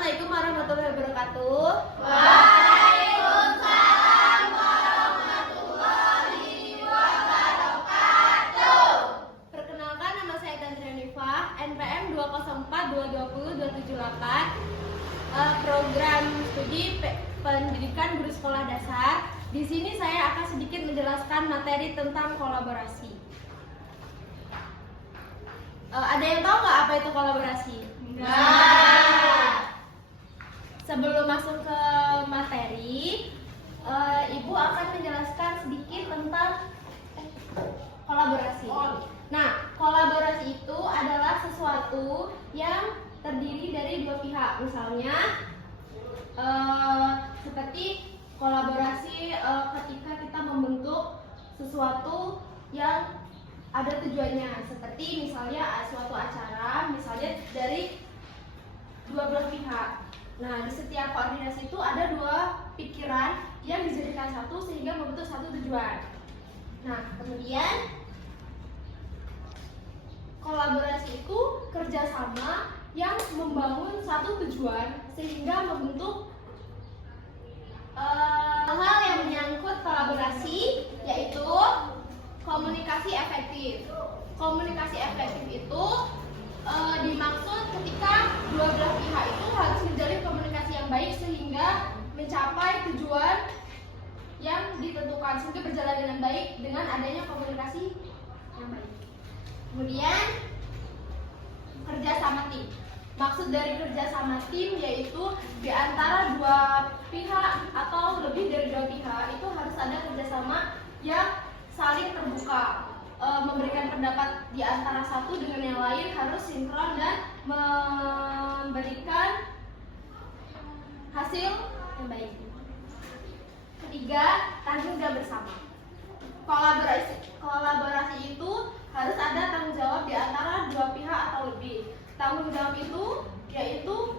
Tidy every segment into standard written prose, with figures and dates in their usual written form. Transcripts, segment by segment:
Assalamualaikum warahmatullahi wabarakatuh. Waalaikumsalam warahmatullahi wabarakatuh. Perkenalkan, nama saya Tantri Nifah, NPM 204220278, program studi pendidikan guru sekolah dasar. Di sini saya akan sedikit menjelaskan materi tentang kolaborasi. Ada yang tahu nggak apa itu kolaborasi? Enggak. Sebelum masuk ke materi, Ibu akan menjelaskan sedikit tentang kolaborasi. Nah, kolaborasi itu adalah sesuatu yang terdiri dari dua pihak. Misalnya, seperti kolaborasi ketika kita membentuk sesuatu yang ada tujuannya, seperti misalnya suatu acara, misalnya dari dua belah pihak. Nah, di setiap koordinasi itu ada dua pikiran yang dijadikan satu sehingga membentuk satu tujuan. Nah, kemudian kolaborasi itu kerjasama yang membangun satu tujuan sehingga membentuk hal yang menyangkut kolaborasi, yaitu komunikasi efektif. Komunikasi efektif itu dimaksud ketika dua belah pihak itu harus menjalin komunikasi yang baik sehingga mencapai tujuan yang ditentukan, sehingga berjalan dengan baik dengan adanya komunikasi yang baik. Kemudian kerjasama tim. Maksud dari kerjasama tim yaitu di antara dua pihak atau lebih dari dua pihak itu harus ada kerjasama yang saling terbuka, memberikan pendapat di antara satu dengan yang lain harus sinkron dan memberikan hasil yang baik. Ketiga, tanggung jawab bersama. Kolaborasi itu harus ada tanggung jawab di antara dua pihak atau lebih. Tanggung jawab itu yaitu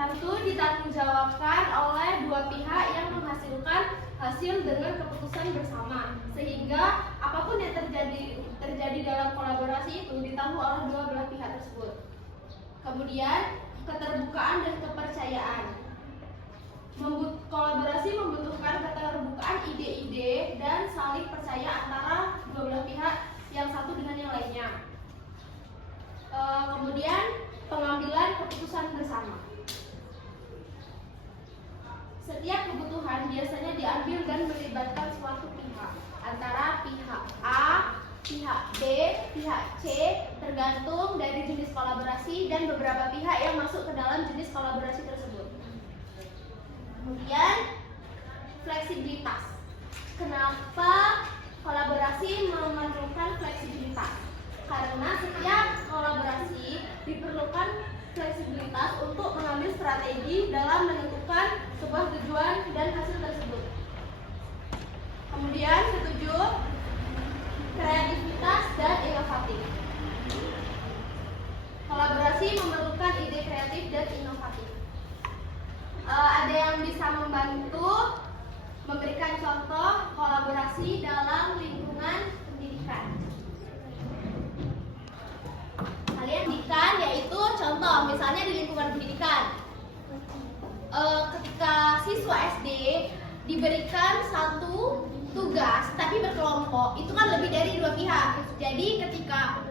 tentu ditanggungjawabkan oleh dua pihak yang menghasilkan hasil dengan keputusan bersama, sehingga apapun yang terjadi dalam kolaborasi itu ditanggung oleh dua belah pihak tersebut. Kemudian keterbukaan dan kepercayaan. Kolaborasi membutuhkan keterbukaan ide-ide dan saling percaya antara dua belah pihak yang satu dengan yang lainnya. Kemudian pengambilan keputusan bersama. Setiap kebutuhan biasanya diambil dan melibatkan suatu pihak, antara pihak A, pihak B, pihak C, tergantung dari jenis kolaborasi dan beberapa pihak yang masuk ke dalam jenis kolaborasi tersebut. Kemudian fleksibilitas. Kenapa kolaborasi memerlukan fleksibilitas? Karena setiap kolaborasi diperlukan fleksibilitas untuk mengambil strategi dalam menentukan sebuah tujuan dan hasil tersebut. Kemudian ketujuh, kreativitas dan inovatif. Kolaborasi memerlukan ide kreatif dan inovatif. Ada yang bisa membantu memberikan contoh kolaborasi dalam lingkungan pendidikan. Pendidikan yaitu contoh misalnya di lingkungan pendidikan, ketika siswa SD diberikan satu tugas tapi berkelompok, itu kan lebih dari dua pihak. Jadi ketika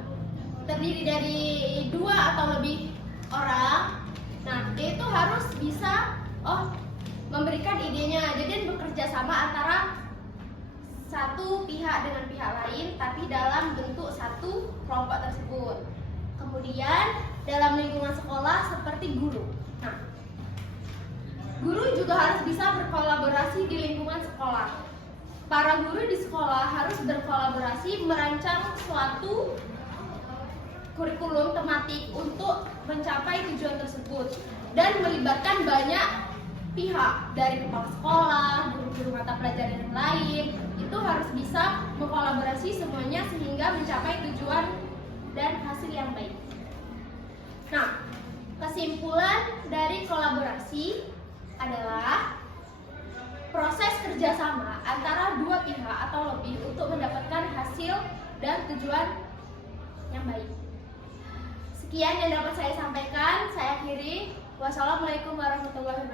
terdiri dari dua atau lebih orang, nah dia itu harus bisa memberikan idenya. Jadi bekerja sama antara satu pihak dengan pihak lain tapi dalam bentuk satu kelompok tersebut. Kemudian dalam lingkungan sekolah seperti guru. Nah, guru juga harus bisa berkolaborasi di lingkungan sekolah. Para guru di sekolah harus berkolaborasi merancang suatu kurikulum tematik untuk mencapai tujuan tersebut dan melibatkan banyak pihak dari kepala sekolah, guru-guru mata pelajaran yang lain. Itu harus bisa mengkolaborasi semuanya sehingga mencapai tujuan dan hasil yang baik. Nah, kesimpulan dari kolaborasi adalah proses kerjasama antara dua pihak atau lebih untuk mendapatkan hasil dan tujuan yang baik. Sekian yang dapat saya sampaikan, saya akhiri. Wassalamualaikum warahmatullahi wabarakatuh.